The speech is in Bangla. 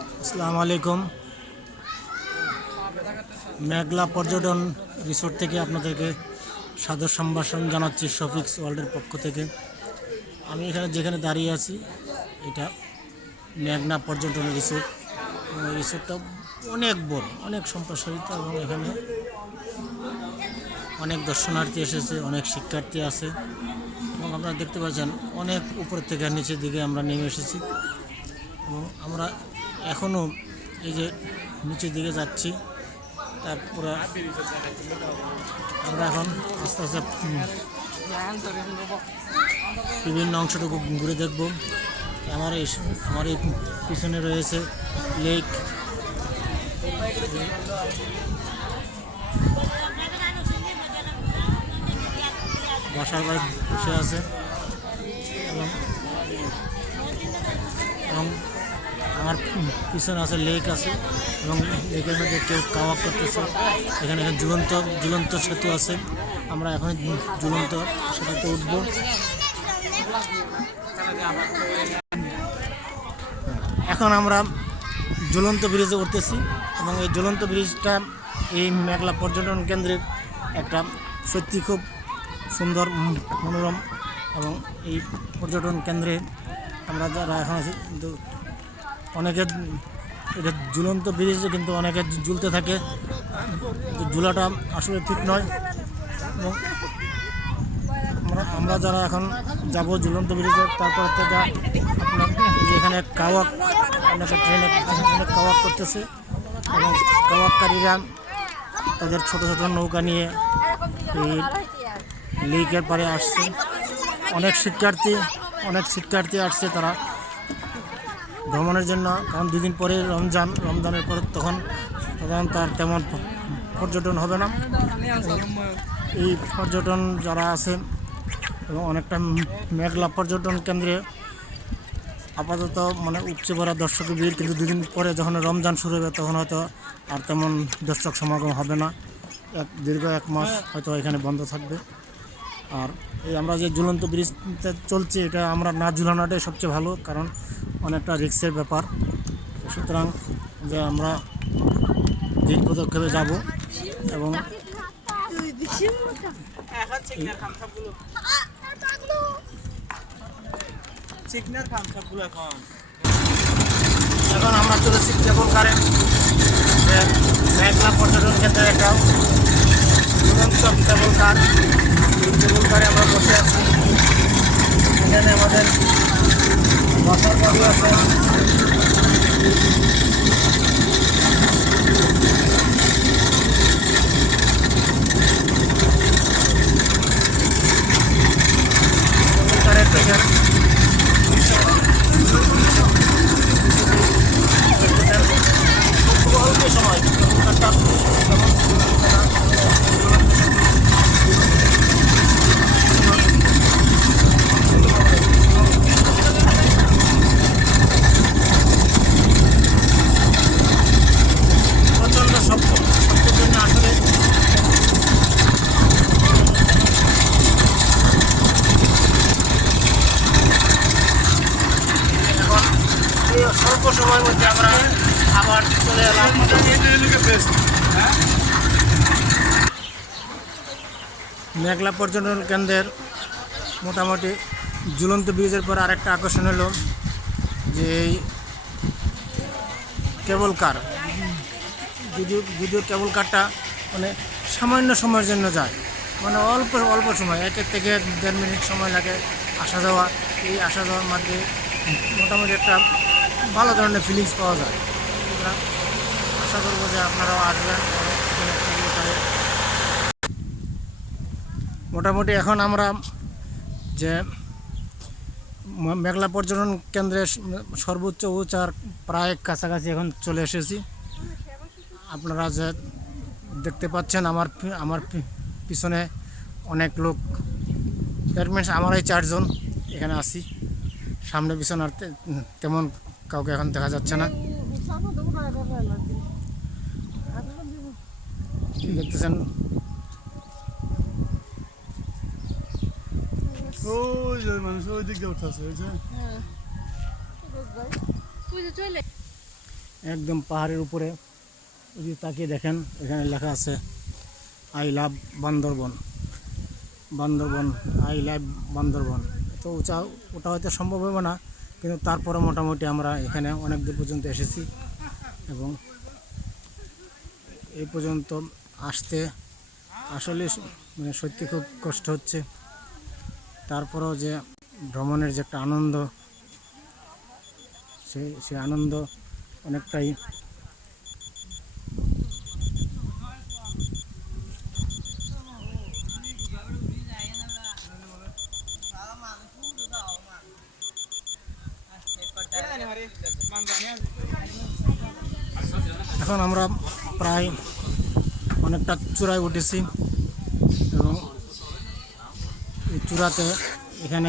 আসসালামু আলাইকুম। মেঘলা পর্যটন রিসোর্ট থেকে আপনাদেরকে সাদর সম্ভাষণ জানাচ্ছি শফিক্স ওয়ার্ল্ডের পক্ষ থেকে। আমি এখানে যেখানে দাঁড়িয়ে আছি, এটা মেঘনা পর্যটন রিসোর্ট। রিসোর্টটা অনেক বড়, অনেক সম্প্রসারিত এবং এখানে অনেক দর্শনার্থী এসেছে, অনেক শিক্ষার্থী আছে। এবং আপনারা দেখতে পাচ্ছেন, অনেক উপর থেকে নিচের দিকে আমরা নেমে এসেছি। এবং আমরা এখনও এই যে নিচের দিকে যাচ্ছি তারপরে আমরা এখন আস্তে আস্তে বিভিন্ন অংশটুকু ঘুরে দেখব। আমার এই আমার এই পিছনে রয়েছে লেক। বসার বাড়ি বসে আছে। এবং আমার পিছনে আছে লেক আছে এবং লেকের মধ্যে কেউ কাওয়াক করতেছে। এখানে ঝুলন্ত ঝুলন্ত সেতু আছে। আমরা এখন ঝুলন্ত সেতুতে উঠব। এখন আমরা ঝুলন্ত ব্রিজে উঠতেছি এবং এই ঝুলন্ত ব্রিজটা এই মেঘলা পর্যটন কেন্দ্রের একটা সত্যি খুব সুন্দর মনোরম এবং এই পর্যটন কেন্দ্রে আমরা যারা এখন আছি অনেকে এটা ঝুলন্ত ব্রিজে কিন্তু অনেকে ঝুলতে থাকে। ঝুলাটা আসলে ঠিক নয়। এবং আমরা যারা এখন যাব ঝুলন্ত ব্রিজে, তারপর থেকে আপনার এখানে কাওয়াক, অনেকে ট্রেনে ট্রেনে কাওয়াক করতেছে। এবং কাওয়াককারীরা তাদের ছোট ছোট নৌকা নিয়ে এই লেকের পাড়ে আসছে। অনেক শিক্ষার্থী অনেক শিক্ষার্থী আসছে তারা। ভ্রমণের জন্য, কারণ দুদিন পরে রমজান, রমজানের পর তখন সাধারণত আর তেমন পর্যটন হবে না। এই পর্যটন যারা আছে, এবং অনেকটা মেঘলা পর্যটন কেন্দ্রে আপাতত মানে উপচে পড়া দর্শকের ভিড়, কিন্তু দুদিন পরে যখন রমজান শুরু হবে, তখন হয়তো আর তেমন দর্শক সমাগম হবে না। এক, দীর্ঘ এক মাস হয়তো এখানে বন্ধ থাকবে। আর এই আমরা যে ঝুলন্ত ব্রিজটা চলছে, এটা আমরা না ঝুলানোটাই সবচেয়ে ভালো, কারণ অনেকটা রিক্সের ব্যাপার। সুতরাং যে আমরা দিন পদক্ষেপে যাব এবং এখন আমরা চলেছি কেবল কারে যে মেঘলা পর্যটন কেন্দ্রের একটা ঝুলন্ত কেবল কার কেবল কারে আমরা বসে আছি। এখানে আমাদের বসার বাড়ি আছে কেবল কারের থেকে অল্প সময় একটা প্রচণ্ড শব্দ শব্দের জন্য আসলে এখন এই স্বল্প সময়ের মধ্যে আমরা আবার চলে মেঘলা পর্যটন কেন্দ্রের মোটামুটি ঝুলন্ত ব্রিজের পর আরেকটা আকর্ষণ হলো যে এই কেবল কার। যদিও যদিও কেবল কারটা মানে সামান্য সময়ের জন্য যায়। মানে অল্প অল্প সময় একের থেকে দেড় মিনিট সময় লাগে আসা যাওয়া এই আসা যাওয়ার মধ্যে মোটামুটি একটা ভালো ধরনের ফিলিংস পাওয়া যায়। সুতরাং আশা করব যে আপনারাও আসবেন। মোটামুটি এখন আমরা যে মেঘলা পর্যটন কেন্দ্রের সর্বোচ্চ উচার প্রায় কাছাকাছি এখন চলে এসেছি। আপনারা যে দেখতে পাচ্ছেন আমার আমার পিছনে অনেক লোক। দ্যাট মিনস আমরাই চারজন এখানে আছি। সামনে পিছনে আর তেমন কাউকে এখন দেখা যাচ্ছে না। দেখতেছেন। ওই যে মানুষ ওই দিকে একদম পাহাড়ের উপরে। যদি তাকিয়ে দেখেন এখানে লেখা আছে I love Bandarban. Bandarban I love Bandarban. তো উঁচা ওটা হয়তো সম্ভব হবে না। কিন্তু তারপরে মোটামুটি আমরা এখানে অনেক দূর পর্যন্ত এসেছি এবং এই পর্যন্ত আসতে আসলে মানে সত্যি খুব কষ্ট হচ্ছে। তারপরেও যে ভ্রমণের যে একটা আনন্দ, সেই সে আনন্দ অনেকটাই এখন আমরা প্রায় অনেকটা চূড়ায় উঠেছি এবং এই চূড়াতে এখানে